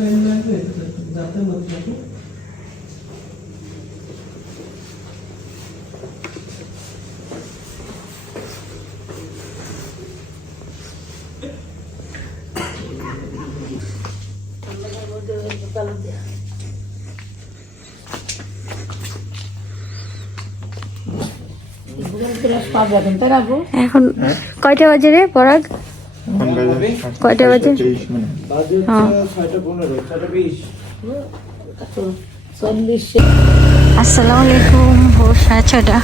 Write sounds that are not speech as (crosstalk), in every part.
Time লাগবে যাতে মধ্যে এখন কয়টা বাজে রে পরাগ? কয়টা বাজে? হ্যাঁ। আসসালামু আলাইকুম ভোর সাড়ে ছয়টা।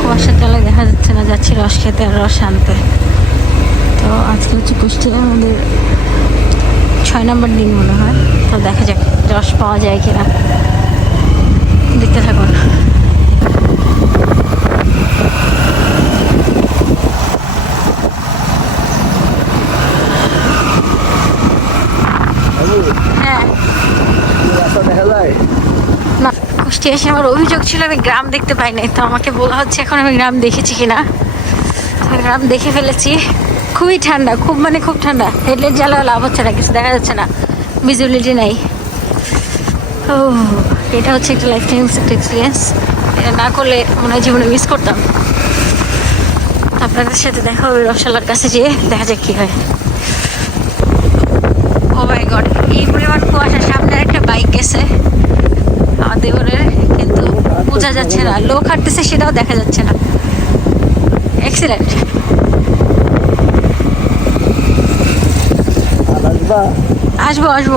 কুয়াশার তলায় দেখা যাচ্ছে না যাচ্ছি রস খেতে আর রস আনতে। তো আজকে হচ্ছে কুষ্টিয়া আমাদের ছয় নম্বর দিন মনে হয়। তো দেখা যাক রস পাওয়া যায় কিনা। দেখতে থাকুন হ্যাঁ না কুষ্টিয়া এসে আমার অভিযোগ ছিল, আমি গ্রাম দেখতে পাই নাই তো আমাকে বলা হচ্ছে এখন আমি গ্রাম দেখেছি কিনা। গ্রাম দেখে ফেলেছি। খুবই ঠান্ডা, খুব মানে খুব ঠান্ডা। হেডলাইট জ্বালাও লাভ হচ্ছে না, কিছু দেখা যাচ্ছে না। ভিজিবিলিটি নাই। ও, এটা হচ্ছে একটা লাইফ টাইম একটা এক্সপিরিয়েন্স এটা না করলে মনে হয় জীবনে মিস করতাম। আপনাদের সাথে দেখা হবে রসালার কাছে যেয়ে, দেখা যাক কি হয়। ও মাই গড এই পরিমাণ কুয়াশা, সামনে একটা বাইক গেছে। কিন্তু বোঝা যাচ্ছে না। লোক হাঁটতেছে সেটাও দেখা যাচ্ছে না। এক্সিলেন্ট আসব? আসব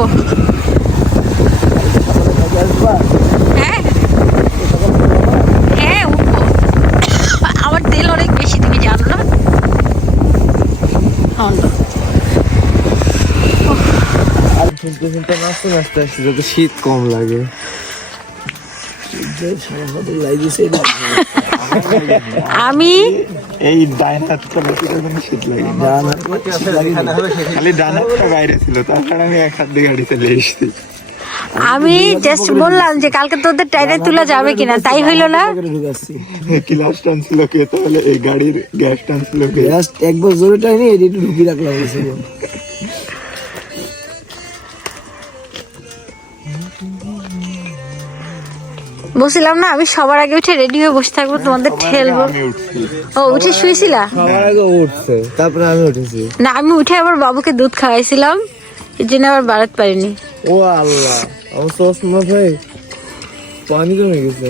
হ্যাঁ। হ্যাঁ উঠবো। আমার তেল অনেক বেশি তুমি জানো না? হ্যাঁ শীত কম লাগে। (laughs) আমি? এই হাতটা বেশি করে শীত লাগে। খালি ডান হাতটা বাইরে ছিল আমি এক হাত দিয়ে গাড়ি চালিয়ে এসেছি। আমি জাস্ট বললাম যে কালকে তোদের টাইনে তোলা যাবে কিনা তাই হইল না? ক্লাস টানছিল কে? তাহলে এই গাড়ির গ্যাস টানছিল কে? জাস্ট একবার জোরে টাইনি একটু ঢুকি রাখলাম বসছিলাম না আমি সবার আগে উঠে রেডি হয়ে বসে থাকব তোমাদের ঠেলবো ও উঠে শুয়েছিলা? সবার আগে উঠছে। তারপরে আমি উঠেছি। না আমি উঠে আবার বাবুকে দুধ খাওয়াইছিলাম এই জন্য আবার বাড়াতে পারিনি ও আল্লাহ আমার চশমা ভাই পানি কমে গেছে।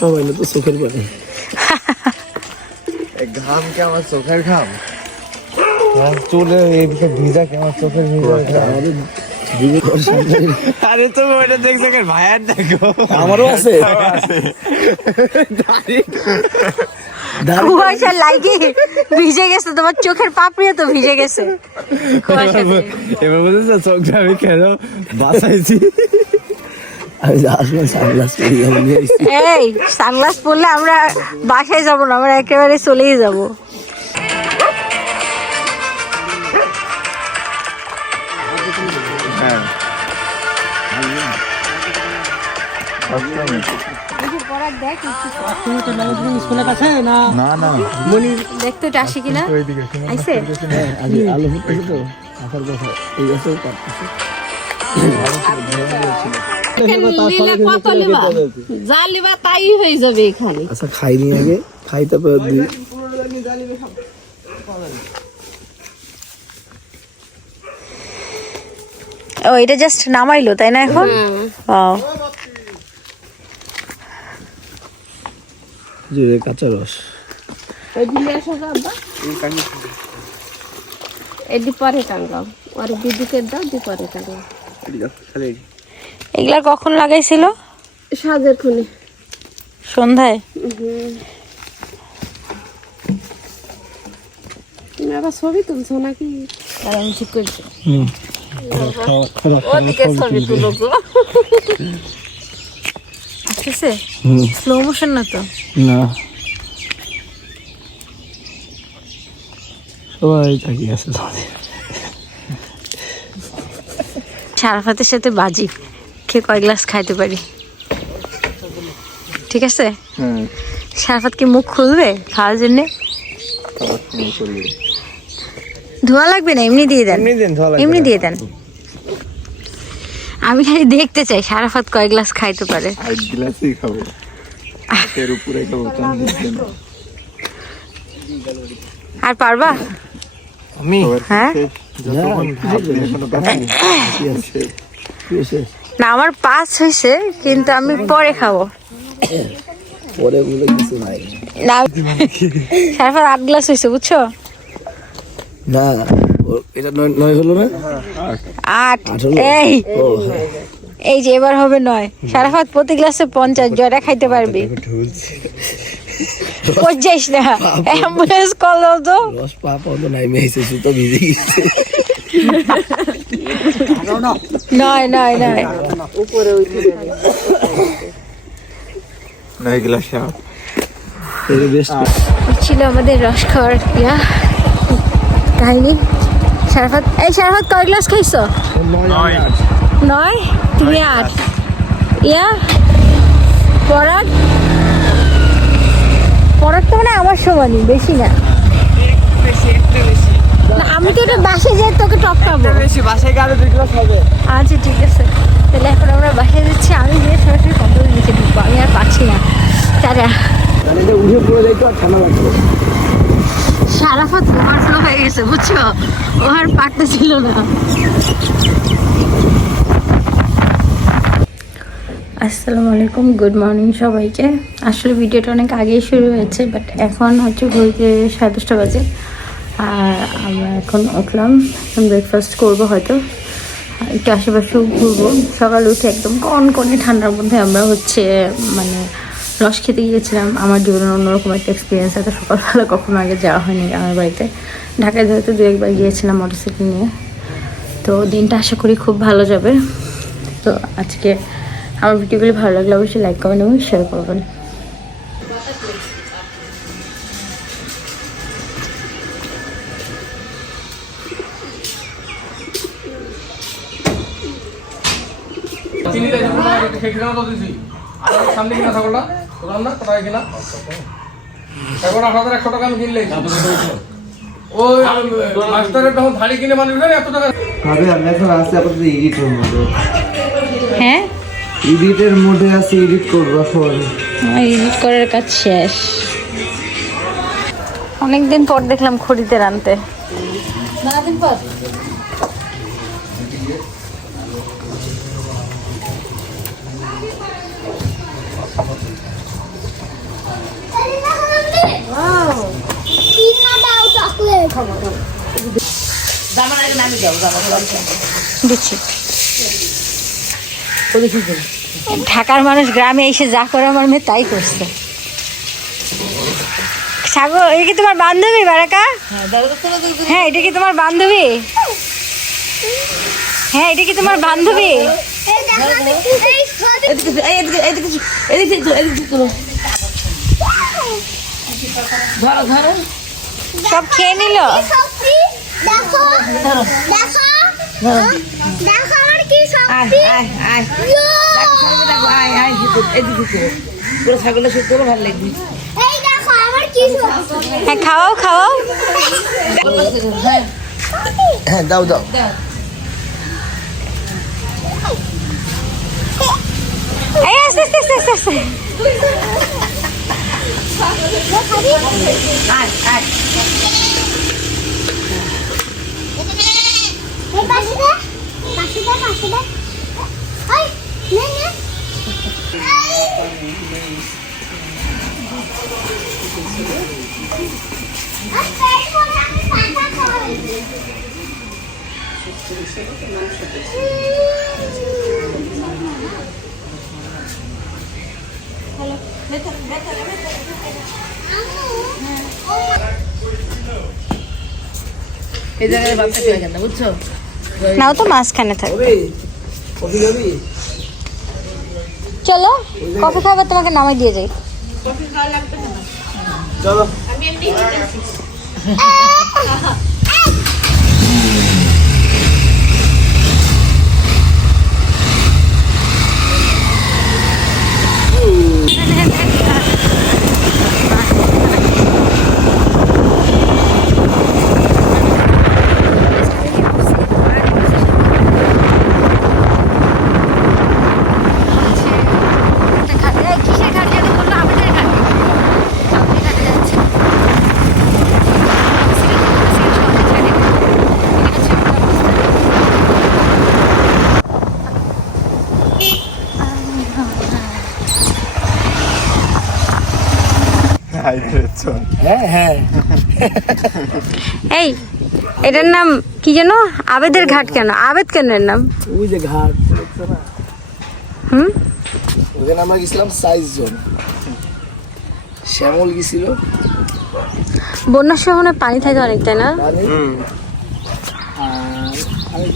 সবাই না তো চোখের পানি। ঘাম কে আমার চোখের ঘাম? আমার চুলে এদিকে ভিজা কে আমার চোখের ভিজা? আরে তুমি ওইটা দেখছ কেন? ভাইয়ার দেখো। আমারও আছে। কুয়াশা লাগে ভিজে গেছে তোমার চোখের পাপড়িও তো ভিজে গেছে। কুয়াশাতে। এবার বুঝেছ চোখটা আমি কেন বাঁচাইছি? আমি আসলে সানগ্লাস পরে এই সানগ্লাস পরলে আমরা বাসায় যাব না আমরা একেবারে চলেই যাব। না না দেখতে এটা আসে কিনা আইসে আগে তো আসার কথা এই কাটতেছে হয়ে খাই তারপর ও এটা জাস্ট নামাইলো তাই না এখন Wow. জিরে কাঁচা রস। পরে টাঙ্গাও আর দিদিকে দাও দি পরে টাঙ্গাও এগুলা কখন লাগাইছিল? সাজের খুনে। সন্ধ্যায়? তুমি আবার ছবি তুলছো নাকি? আর আমি ঠিক করছি ওদিকে ছবি তুলো গো। (laughs) আসতেছে? স্লো মোশন না তো? না। সবাই তাকিয়ে আছে তোমাদের। সারাফাতের সাথে বাজি। কে কয় গ্লাস খাইতে পারি? ঠিক আছে? হ্যাঁ। সারাফাত কি মুখ খুলবে খাওয়ার জন্য? ধোয়া লাগবে না? এমনি দিয়ে দেন। এমনি। দিয়ে দেন। আমি খালি দেখতে চাই সারাফাত কয় গ্লাস খাইতে পারে। এক গ্লাসই খাব। এর উপরে খাব আর পারবা? আমি? হ্যাঁ? না আমার পাস হয়েছে কিন্তু আমি পরে খাব। পরে বলে কিছু নাই। না সারাফাত আট গ্লাস হয়েছে বুঝছ? না। এটা নয় নয় হলো না? আট। এই। এই যে এবার হবে নয়। সারাফাত প্রতি গ্লাসে পঞ্চাশ জয়টা খাইতে পারবি। পঞ্চাশ না? অ্যাম্বুলেন্স কল দাও তো। পা পর্যন্ত ভিজে গেছে। নয় নয় নয়। নয় গ্লাস ছিল আমাদের রস খাওয়ার ইয়া। কাহিনী? সারাফাত এই সারাফাত কয় গ্লাস খাইছো? নয়। তুমি আট। ইয়া? পরাগ? পরাগ তো মানে আমার সমানই বেশি না। না, আমি তো এটা বাসায় যাই তোকে টপ খাব। আচ্ছা ঠিক আছে। তাহলে এখন আমরা বাসায় যাচ্ছি আমি গিয়ে সরাসরি কম্পিউটার নিচে ঢুকবো আমি আর পাচ্ছি না। তারা। উঠে পড়ে যাইতো আর ঠান্ডা লাগতো সারাফাত ওভারফ্লো হয়ে গেছে, বুঝছ? ও আর পারতেছিল না। আসসালামু আলাইকুম গুড মর্নিং সবাইকে। আসলে ভিডিওটা অনেক আগেই শুরু হয়েছে বাট এখন হচ্ছে ঘড়িতে সাড়ে দশটা বাজে। আর আমরা এখন উঠলাম ব্রেকফাস্ট করব হয়তো। একটু আশেপাশেও ঘুরবো। সকালে উঠে একদম কনকনে ঠান্ডার মধ্যে আমরা হচ্ছে মানে রস খেতে গিয়েছিলাম। আমার জীবনের অন্যরকম একটা এক্সপিরিয়েন্স এত সকালবেলা কখনো আগে যাওয়া হয়নি আমার বাড়িতে। ঢাকায় যেহেতু দু একবার গিয়েছিলাম মোটরসাইকেল নিয়ে। তো দিনটা আশা করি খুব ভালো যাবে। তো আজকে আমার ভিডিওগুলি ভালো লাগলে অবশ্যই লাইক করবেন এবং শেয়ার করবেন। সামনে কিনা ছাগলটা না কিনা? এখন আট হাজার একশো টাকা আমি কিনলে। ওই মাস্টারের তখন ধাড়ি কিনে মানুষ এত টাকা ভাবে আমি এখন আছি আপাতত এডিটের মোডে হ্যাঁ? এডিটের মোডে আছি এডিট করব এখন। এডিট করার কাজ শেষ। অনেকদিন পর দেখলাম খড়িতে রানতে ঢাকার মানুষ গ্রামে এসে যা করে আমার মেয়ে তাই করছে সাগর এটা কি তোমার বান্ধবী বারাকা হ্যাঁ এটা কি তোমার বান্ধবী হ্যাঁ এটা কি তোমার বান্ধবী সব খেয়ে নিল? দেখো দেখো দেখো আমার কি শক্তি? এই দেখো আমার কি হ্যাঁ খাওয়াও খাওয়াও। হ্যাঁ দাও দাও। এই আস্তে আস্তে আস্তে আস্তে। আস্তে এই পাশে নে নে আমি নাও তো মাঝখানে থাকবে চলো কফি খাবার তোমাকে নামাই দিয়ে যাই। কফি খাওয়া চলো। হ্যাঁ (laughs) এই এটার নাম কি যেন? আবেদের ঘাট কেন? আবেদ কেন এর নাম? ওই যে ঘাট। হুম? ওখানে আমরা গেছিলাম সাইজ জোন। শ্যামল গেছিল। বন্যার সময় মনে পানি থাকে অনেক তাই না? পানি? আর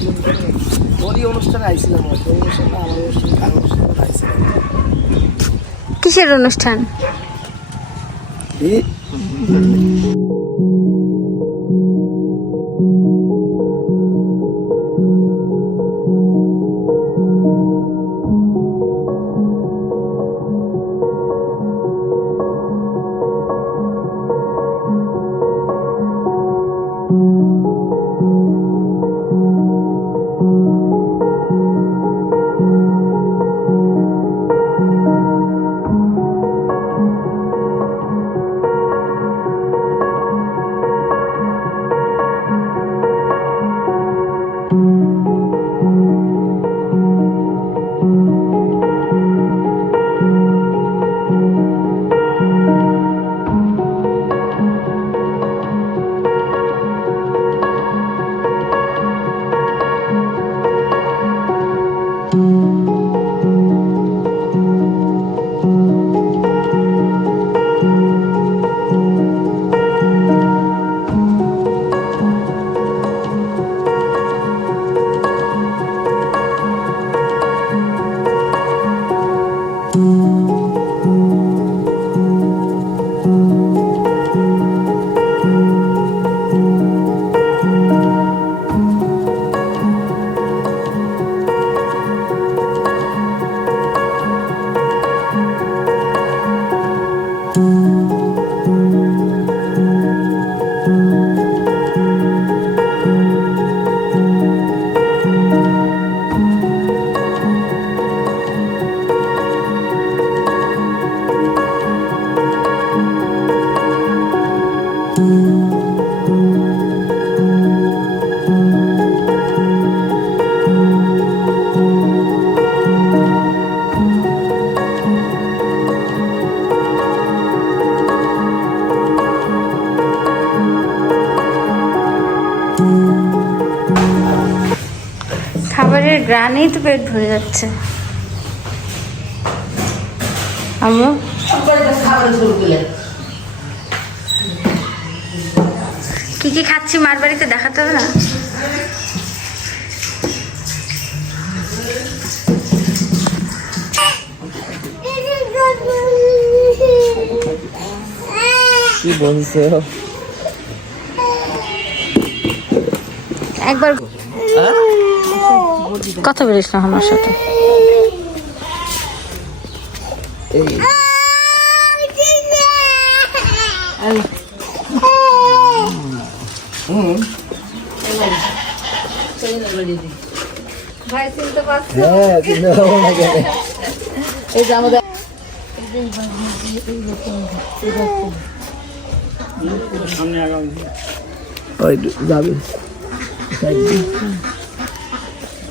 এই তো পেট ভরে যাচ্ছে। আম্মু? কি কি খাচ্ছি মার বাড়িতে দেখাতে হবে না? কি বলছো? একবার কথা বলিস না আমার সাথে। এই। হুম। হ্যাঁ চিনতে পারব না কেন? ওই যাবে।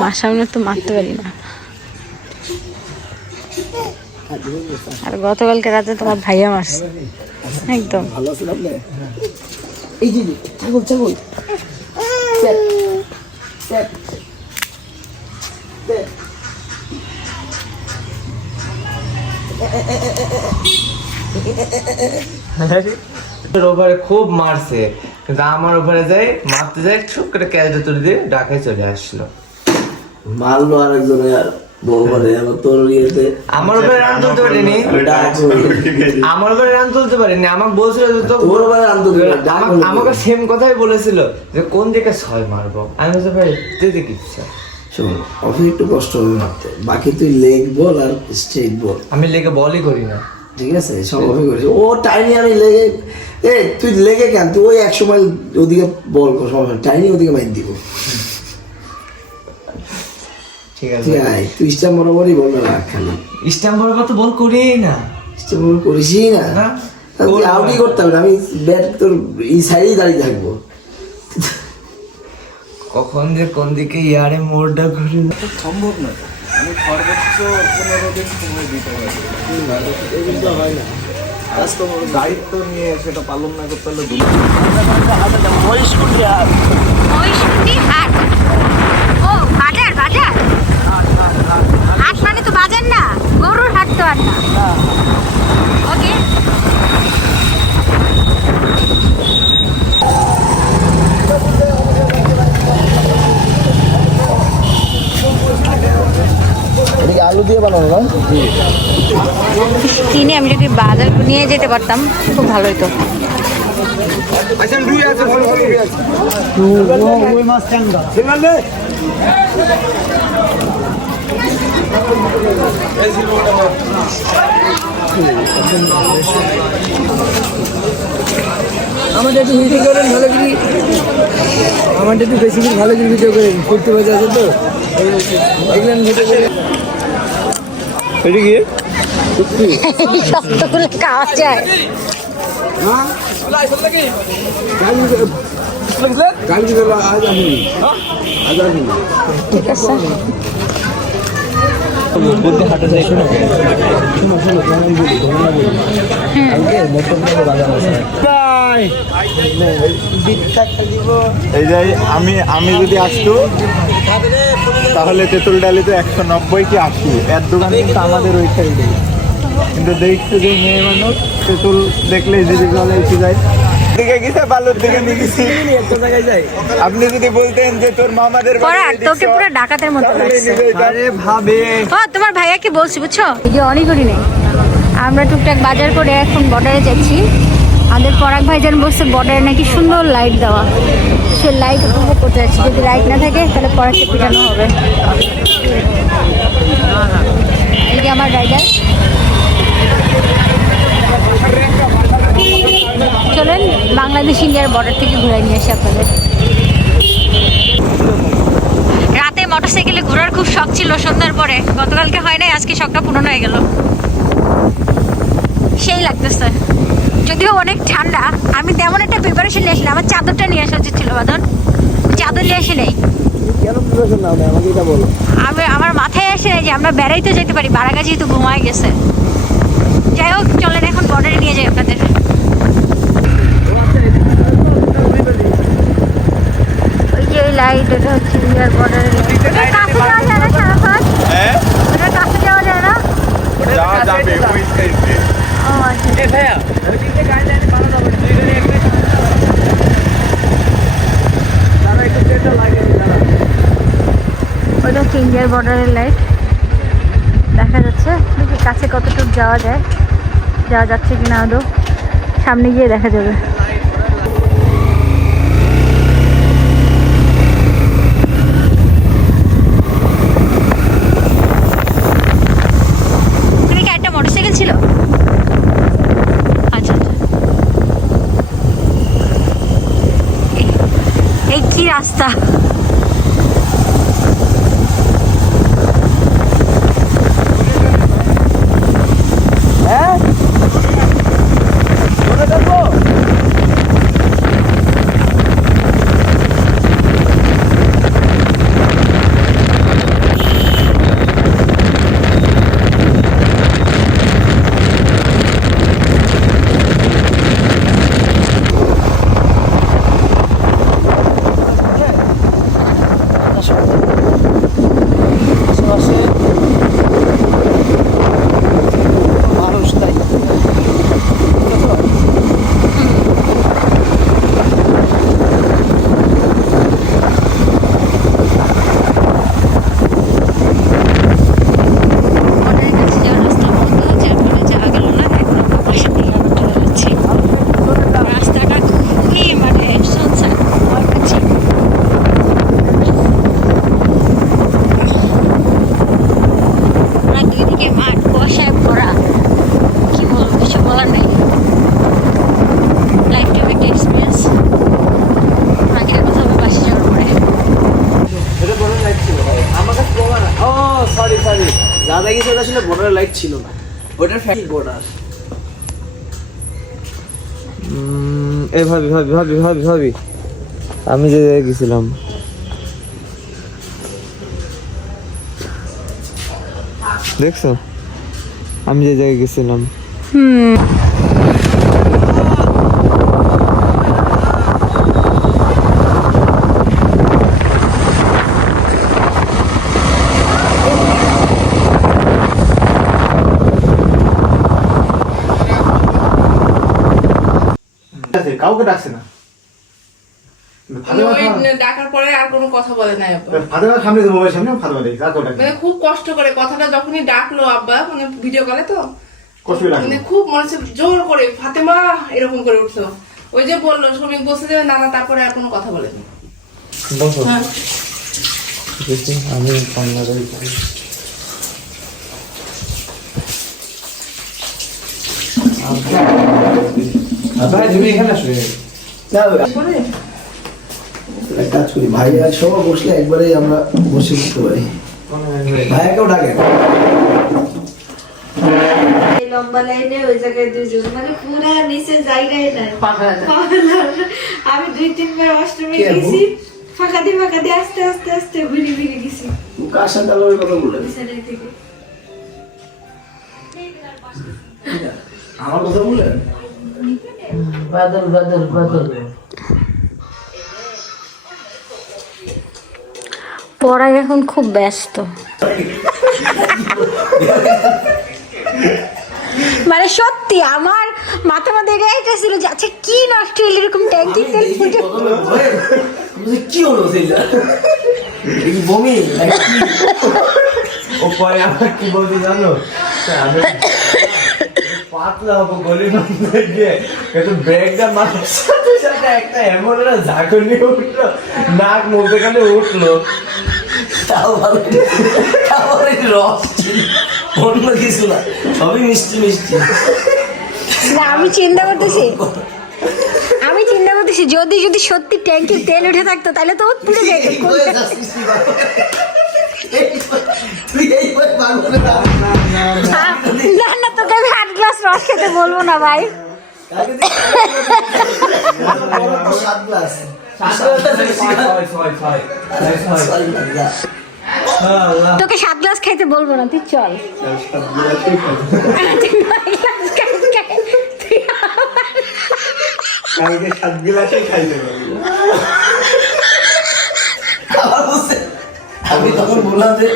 মার সামনে তো মারতে পারি না। আর গতকালকে রাতে তোমার ভাইয়া মারছে। একদম। ভালো আছেন এই যে ছাগল ছাগল। ওভারে খুব মারছে। কিন্তু আমার ওভারে যাই মারতে যাই ছুপ করে ক্যালটা তুলে দিয়ে ডাকায় চলে আসলো। মারলো আরেকজনে আর আবার তোর ইয়েতে। আমার উপরে রান তুলতে পারিনি। আমার উপরে রান তুলতে পারিনি। আমাকে বলছিল যে তো তোর আবার আন্দোলন ডাক আমাকে- সেম কথাই বলেছিল যে কোন দিকে ছয় মারবো? আমি বলছি ভাই তুই ইচ্ছা। শোন অফি একটু কষ্ট হবে মারতে। বাকি তুই লেগ বল আর স্ট্রেট বল। আমি লেগে বলই করি না। ঠিক আছে? সব অফি করেছে ও টাইনি আমি লেগে এ তুই লেগে কেন? তুই ওই একশো মাইল ওদিকে বল সময় টাইনি ওদিকে মাইল দিব। ঠিক আছে। তুই বরাবরই বল না রাখ খালি স্ট্যাম্প বরাবর তো বল করি না। করিসই না। আউটই করতে হবে না। আমি ব্যাট তোর এই সাইডেই দাঁড়িয়ে থাকব। কখন যে কোন দিকে ইয়ারে মোড়টা ঘুরে সম্ভব না। আমি সর্বোচ্চ পনেরো দিন সময় দিতে পারি। দায়িত্ব নিয়ে সেটা পালন না করতে পারলে হাট। ও বাজার বাজার। হাট মানে তো বাজার না গরুর হাট তো আর না। ওকে আলু দিয়ে বানানো না? কিনে আমি যদি বাজার নিয়ে যেতে পারতাম খুব ভালো হতো। আমাদের একটু ভিডিও করেন ভালো করে। আমাদের একটু বেশি করে ভালো করে ভিডিও করেন করতে বাজে আছে তো? দেখলেন ভিডিও করে। এটা কি? শক্তগুলো খাওয়া যায় কালকে আজ আমি আজ আমি ঠিক আছে এই যে আমি আমি যদি আসতো তাহলে তেঁতুল ডালি তো একশো নব্বই কি আশি? এর দোকান কিন্তু আমাদের ওই সাইডে কিন্তু দেখছে যে মেয়ে মানুষ তেঁতুল দেখলে যদি চলে এসে যায়। দিকে গেছে বালুর দিকে নিয়ে গেছি। আপনি যদি বলতেন যে তোর মামাদের বাড়ি পরাগ তোকে পুরো ডাকাতের মতো লাগছে। আরে ভাবে। ও তোমার ভাইয়াকে বলছি বুঝছ? এই যে অনেক করি নেই। আমরা টুকটাক বাজার করে এখন বর্ডারে যাচ্ছি। আমাদের পরাগ ভাইজান বলছে বর্ডারে নাকি সুন্দর লাইট দেওয়া। সে লাইট উপভোগ করতে যাচ্ছি। যদি লাইট না থাকে তাহলে পরাগকে পিটানো হবে। এই যে আমার রাইডার চলেন বাংলাদেশ ইন্ডিয়ার বর্ডার থেকে ঘুরে নিয়ে আসি আপনাদের। রাতে মোটরসাইকেলে ঘোরার খুব শখ ছিল সন্ধ্যার পরে। গতকালকে হয় নাই, আজকে শখটা পূরণ হয়ে গেল। সেই লাগতেছে। যদিও অনেক ঠান্ডা, আমি তেমন একটা প্রিপারেশন নিয়ে আসলে আমার চাদরটা নিয়ে আসা উচিত ছিল বাদন চাদর নিয়ে আসি নেই। আমি, আমার মাথায় আসে যে আমরা বেড়াইতে যেতে পারি বারাগা যেহেতু ঘুমায় গেছে। যাই হোক, চলেন এখন বর্ডারে নিয়ে যাই আপনাদের ওই যে লাইট এটা হচ্ছে ইন্ডিয়ার বর্ডারের যাওয়া যায় না সারাক্ষণ হ্যাঁ? সাইডে ও আচ্ছা ওটা হচ্ছে ইন্ডিয়ার বর্ডারের লাইট দেখা যাচ্ছে কাছে কতটুকু যাওয়া যায়। যাওয়া যাচ্ছে কিনা আদৌ। সামনে গিয়ে দেখা যাবে। ওটার ফ্যাক্ট বর্ডার এই ভাবি ভাবি ভাবি ভাবি ভাবি। আমি যে জায়গায় গেছিলাম। দেখছ? আমি যে জায়গায় গেছিলাম। কাউকে ডাকছে না। ডাকার পরে আর কোনো কথা বলে নাই ফাতেমা সামনে মোবাইল সামনে ফাতেমা দেখি কাউকে মানে খুব কষ্ট করে কথাটা যখনই ডাকলো আব্বা মানে ভিডিও কলে তো কষ্ট মানে খুব মনে হচ্ছে জোর করে ফাতেমা এরকম করে উঠতো ওই যে বলল শ্রমিক বসে দেবে নানা তারপরে আর কোনো কথা বলেনি। হ্যাঁ। আমি কন্যাদাই ভাই তুমি এখানে আসবে এক কাজ করি ভাই আর সবাই বসলে একবারেই আমরা বসে উঠতে পারি। ভাইয়াকেও ডাকেন। লম্বা লাইনে ওই জায়গায় দুইজন মানে পুরা নিচে জায়গায় নাই আমি দুই তিনবার অষ্টমী গেছি ফাঁকা দিয়ে ফাঁকা দিয়ে আস্তে আস্তে আস্তে ঘুরে ঘুরে গেছি। কার সাথে আলোর কথা বললেন? আমার কথা বললেন? বাদল বাদল বাদল। পড়ায় এখন খুব ব্যস্ত। মানে সত্যি আমার মাথা মধ্যে এটা ছিল যে আচ্ছা কি নষ্ট হলো এরকম ট্যাঙ্কি তেল ফুটে কি হলো কি বমি? ও পরে আমার কি বলতে জানো? পাতলা হব গলির মধ্যে গিয়ে। কিন্তু ব্রেকটা মারার সাথে সাথে একটা এমন একটা ঝাঁকুনি উঠল নাক খালি উঠল। তাও ভালো তাও আবার রস অন্য কিছু না। সবই মিষ্টি মিষ্টি। না আমি চিন্তা করতেছি। আমি চিন্তা করতেছি যদি যদি সত্যি ট্যাঙ্কি তেল উঠে থাকতো তাহলে তো যেত। তুই। এই- রস খেতে বলব না, ভাই। তোকে সাত গ্লাস খাইতে বলব না, তুই চল আমি তখন বললাম যে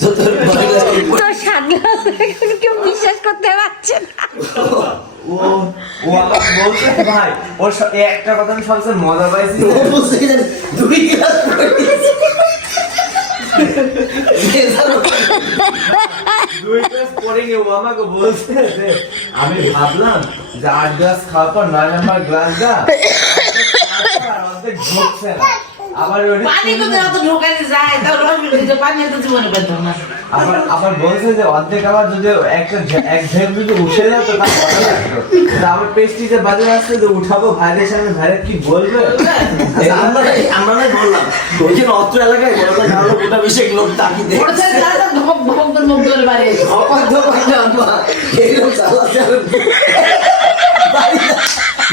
তোর সাত গ্লাস এখন কেউ বিশ্বাস করতে পারছে না ও ও বলছে ভাই ওর একটা কথা আমি সবচেয়ে মজা পাইছি ও দুই গ্লাস গ্লাস আমি ভাবলাম যে আট গ্লাস খাওয়ার পর নয় নাম্বার গ্লাসটা অর্ধেক ঢুকছে না আবার ওটা পানি কোথায়? অত ঢোকানি যায়। তাও রস দিতে পানি এত জীবনে পেতাম না। আবার আবার বলছে যে অর্ধেক আবার যদি একটা এক ঝেপ যদি উঠে যায় তো তার ভালো লাগতো। আমার পেস্টি যে বাজে আসছে যে উঠাবো ভাইয়ের সামনে ভাইয়ের কি বলবে? আমরা আমরা না বললাম। ওইখানে অত্র এলাকায় বড়টা কারণ গোটা বিশেষ লোক তাকি দেয় ওর সাথে ধপ ধপ করে মুখ ধরে বাড়ি এসে। অবাধ্য পাইলে আম্মা এইরকম চালাতে হবে।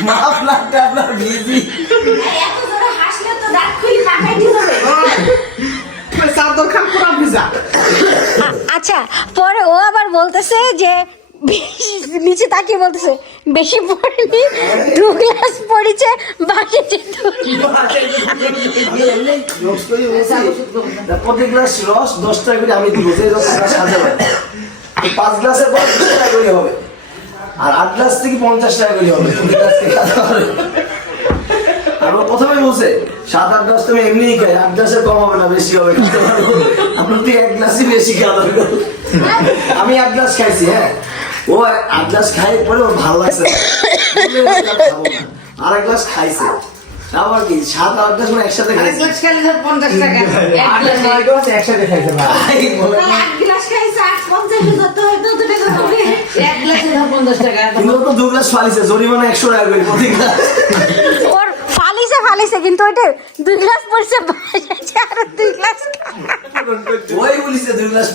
মাফ লাগতে আপনার তো দাঁত খুলে পাকাই দিয়ে যাবে চাদর খান পুরা ভিজা। আচ্ছা পরে ও আবার বলতেছে যে নিচে তাকিয়ে বলতেছে বেশি পড়েনি দু গ্লাস পড়েছে বাকি প্রতি গ্লাস রস দশ টাকা করে আমি দিব। তো পাঁচ গ্লাসের পর বিশ টাকা করে হবে। আর আট গ্লাস থেকে পঞ্চাশ টাকা করে হবে গ্লাস থেকে আর প্রথমে বলছে সাত আট গ্লাস তুমি এমনিই খাই আট গ্লাসের কম হবে না বেশি হবে আমরা তুই এক গ্লাসই বেশি খাওয়া আমি এক গ্লাস খাইছি হ্যাঁ। ও আট গ্লাস খাই পরে ওর ভালো লাগছে। আর এক গ্লাস খাইছে। আবার কি সাত আট গ্লাস মানে একসাথে খাইছে? গ্লাস পঞ্চাশ টাকা। এক আট গ্লাস একসাথে গ্লাস খাইছে আট পঞ্চাশ যত হয় তত টাকা হবে এক গ্লাসে পঞ্চাশ টাকা। কিন্তু তো দু গ্লাস ফালিছে জরিমানা একশো টাকা করে প্রতি গ্লাস। ফালিছে ফালিছে কিন্তু ওইটা দুই গ্লাস পড়ছে বাসায় আর দুই গ্লাস। ওই বলিছে দুই গ্লাস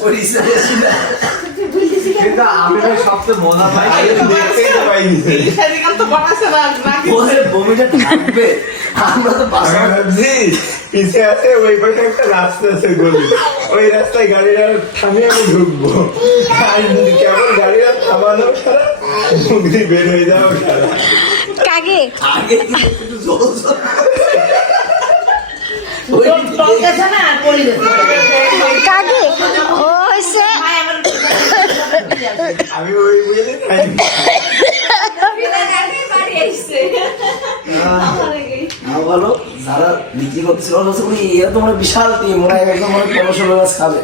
না। কিন্তু আমি সবচেয়ে মজা পাই দেখতেই পাইনি সেদিকে তো বানাচ্ছে না নাকি ওদের বমিটা থাকবে। আমরা তো পাশে আমি পিছে আছে ওই পাশে একটা রাস্তা আছে গলি। ওই রাস্তায় গাড়িটা থামিয়ে আমি ঢুকবো। আর কেমন গাড়িটা থামানো মুখ দিয়ে বের হয়ে যাওয়া কাকে? আগে একটু জল কাকে? ও হইছে আমি ওই বুঝে বলো যারা বিক্রি করতেছিল ওরা "উনি, এরা তো মনে হয় বিশাল টিম ওরা একদম মনে হয় খাবে।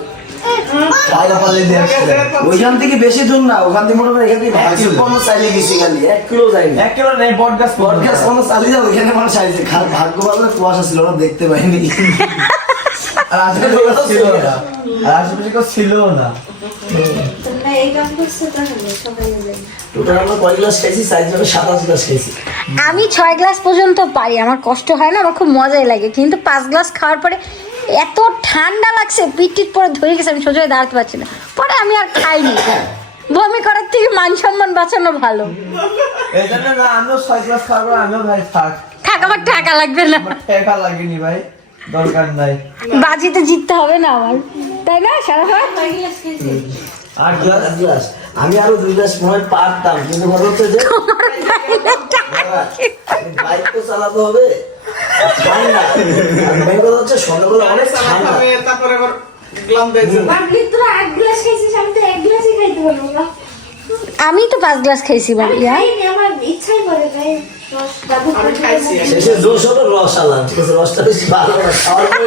ওইখান থেকে বেশি দূর না ওখান থেকে হয় এখান থেকে ভাগছে কোনো চাইলে গেছি খালি এক কিলো যায়নি। এক কিলো নেই বট গাছ পডকাস্ট কোনো চালিয়ে যাও ওইখানে মানুষ চাইছে খারাপ ভাগ্য ভালো কুয়াশা ছিল ওরা দেখতে পাইনি। আর আশেপাশে ছিল না। আর আশেপাশে কেউ ছিল না। আমি ছয় গ্লাস পর্যন্ত পারি আমার কষ্ট হয় না আমার খুব মজাই লাগে। কিন্তু পাঁচ গ্লাস খাওয়ার পরে এত ঠান্ডা লাগছে পিট টিট পরে ধরে গেছে আমি সোজা দাঁড়াতে পারছি না। পরে আমি আর খাইনি। বমি করার থেকে মান সম্মান বাঁচানো ভালো। থাক। আমার টাকা লাগবে না। ঠেকা লাগেনি ভাই দরকার নাই। বাজিতে জিততে হবে না আমার। তাই না সারা গ্লাস? আট গ্লাস। আমি আরও দুই গ্লাস মনে হয় পারতাম কিন্তু কথা হচ্ছে যে বাইক তো চালাতে হবে। ঠান্ডা আর কথা হচ্ছে সন্ধ্যাবেলা অনেক ঠান্ডা। তারপরে আবার গ্লাম দিয়েছে ভাবলি তোরা এক গ্লাস খাইছিস আমি তো এক গ্লাসই খাইতে পারব না। আমি তো পাঁচ গ্লাস খাইছি আমি বাবা খাইনি আমার ইচ্ছাই করে তাই রস দাদু শেষে জোশ হলো রস আলাম ঠিক আছে রসটা বেশি ভালো খাওয়ার পরে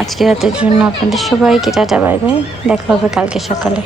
আজকে রাতের জন্য আপনাদের সবাইকে টাটা বাই বাই। দেখা হবে কালকে সকালে।